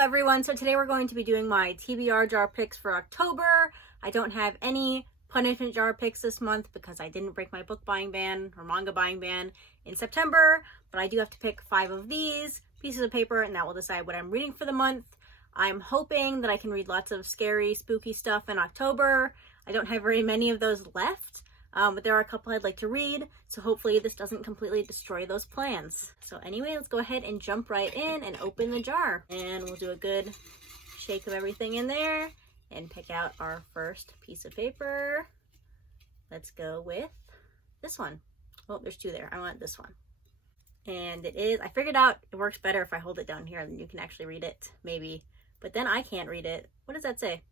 everyone, so today we're going to be doing my TBR jar picks for October. I don't have any punishment jar picks this month because I didn't break my book buying ban or manga buying ban in September, but I do have to pick 5 of these pieces of paper and that will decide what I'm reading for the month. I'm hoping that I can read lots of scary, spooky stuff in October. I don't have very many of those left, but there are a couple I'd like to read, so hopefully this doesn't completely destroy those plans. So anyway, let's go ahead and jump right in and open the jar. And we'll do a good shake of everything in there and pick out our first piece of paper. Let's go with this one. Oh, there's 2 there. I want this one. And it is, I figured out it works better if I hold it down here and you can actually read it, maybe. But then I can't read it. What does that say?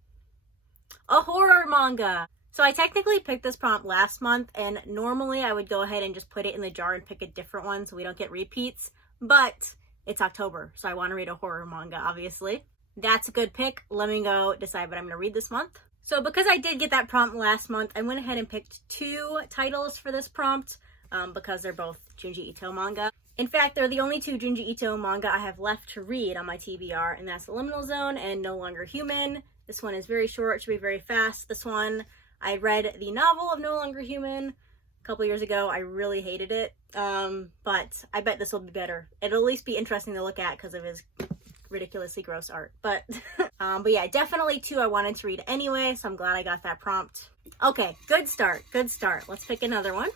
A horror manga! So I technically picked this prompt last month, and normally I would go ahead and just put it in the jar and pick a different one so we don't get repeats. But it's October, so I want to read a horror manga, obviously. That's a good pick. Let me go decide what I'm going to read this month. So because I did get that prompt last month, I went ahead and picked 2 titles for this prompt because they're both Junji Ito manga. In fact, they're the only 2 Junji Ito manga I have left to read on my TBR, and that's The Liminal Zone and No Longer Human. This one is very short, it should be very fast. This one, I read the novel of No Longer Human a couple years ago. I really hated it, but I bet this will be better. It'll at least be interesting to look at because of his ridiculously gross art. But yeah, definitely 2 I wanted to read anyway, so I'm glad I got that prompt. Okay, good start, good start. Let's pick another one.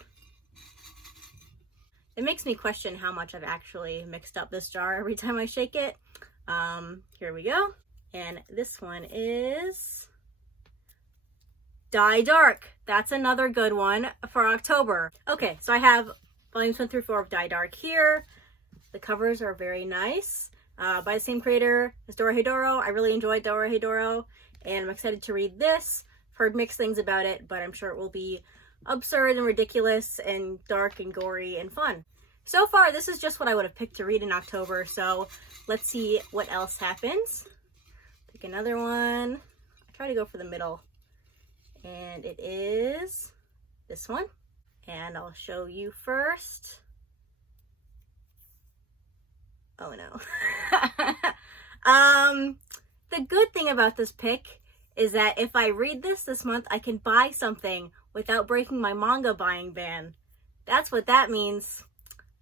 It makes me question how much I've actually mixed up this jar every time I shake it. Here we go. And this one is Die Dark. That's another good one for October. Okay, so I have volumes 1 through 4 of Die Dark here. The covers are very nice. By the same creator as Dorohedoro. I really enjoyed Dorohedoro, and I'm excited to read this. Heard mixed things about it, but I'm sure it will be absurd and ridiculous and dark and gory and fun. So far, this is just what I would have picked to read in October, so let's see what else happens. Pick another one. I try to go for the middle, and it is this one, and I'll show you first. Oh no. The good thing about this pick is that if I read this month, I can buy something without breaking my manga buying ban. That's what that means.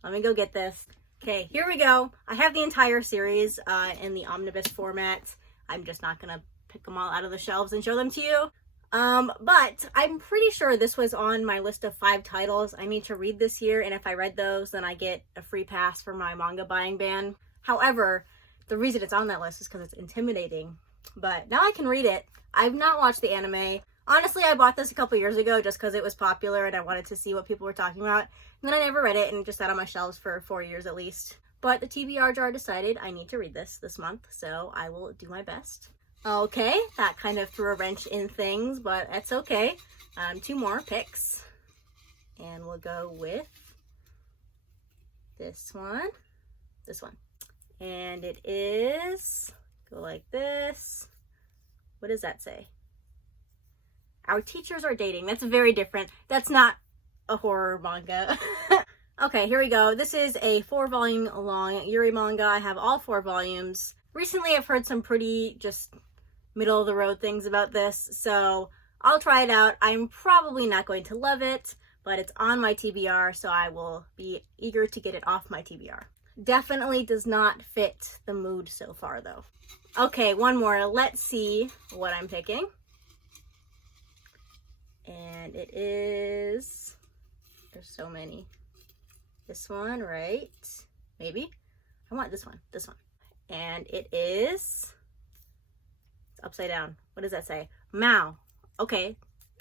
Let me go get this. Okay, here we go. I have the entire series in the omnibus format. I'm just not gonna pick them all out of the shelves and show them to you. But I'm pretty sure this was on my list of 5 titles I need to read this year, and if I read those, then I get a free pass for my manga buying ban. However, the reason it's on that list is because it's intimidating. But now I can read it. I've not watched the anime. Honestly, I bought this a couple years ago just because it was popular and I wanted to see what people were talking about. And then I never read it and it just sat on my shelves for 4 years at least. But the TBR jar decided I need to read this month, so I will do my best. Okay, that kind of threw a wrench in things, but that's okay. 2 more picks. And we'll go with this one. This one. And it is, go like this. What does that say? Our teachers are dating. That's very different. That's not a horror manga. Okay, here we go. This is a 4-volume long Yuri manga. I have all 4 volumes. Recently, I've heard some pretty just middle of the road things about this, so I'll try it out. I'm probably not going to love it, but it's on my TBR, so I will be eager to get it off my TBR. Definitely does not fit the mood so far, though. Okay, one more. Let's see what I'm picking. And it is, there's so many. This one, right? Maybe? I want this one. And it is, it's upside down. What does that say? Mao. Okay.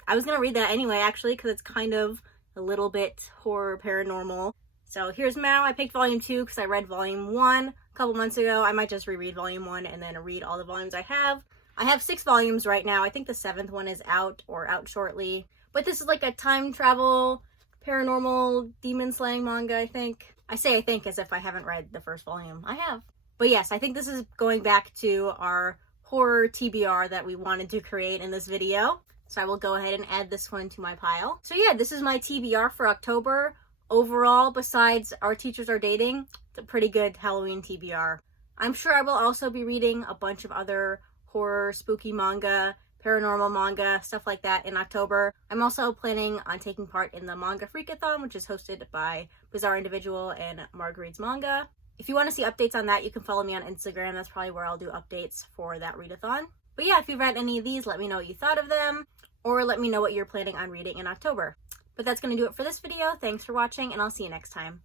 I was going to read that anyway, actually, because it's kind of a little bit horror paranormal. So here's Mao. I picked volume 2 because I read volume 1 a couple months ago. I might just reread volume 1 and then read all the volumes I have. I have 6 volumes right now. I think the 7th one is out or out shortly. But this is like a time travel, paranormal, demon slaying manga, I think. I say I think as if I haven't read the first volume. I have. But yes, I think this is going back to our horror TBR that we wanted to create in this video. So I will go ahead and add this one to my pile. So yeah, this is my TBR for October. Overall, besides Our Teachers Are Dating, it's a pretty good Halloween TBR. I'm sure I will also be reading a bunch of other horror, spooky manga, paranormal manga, stuff like that in October. I'm also planning on taking part in the Manga Freakathon, which is hosted by Bizarre Individual and Marguerite's Manga. If you want to see updates on that, you can follow me on Instagram. That's probably where I'll do updates for that readathon. But yeah, if you've read any of these, let me know what you thought of them, or let me know what you're planning on reading in October. But that's going to do it for this video. Thanks for watching, and I'll see you next time.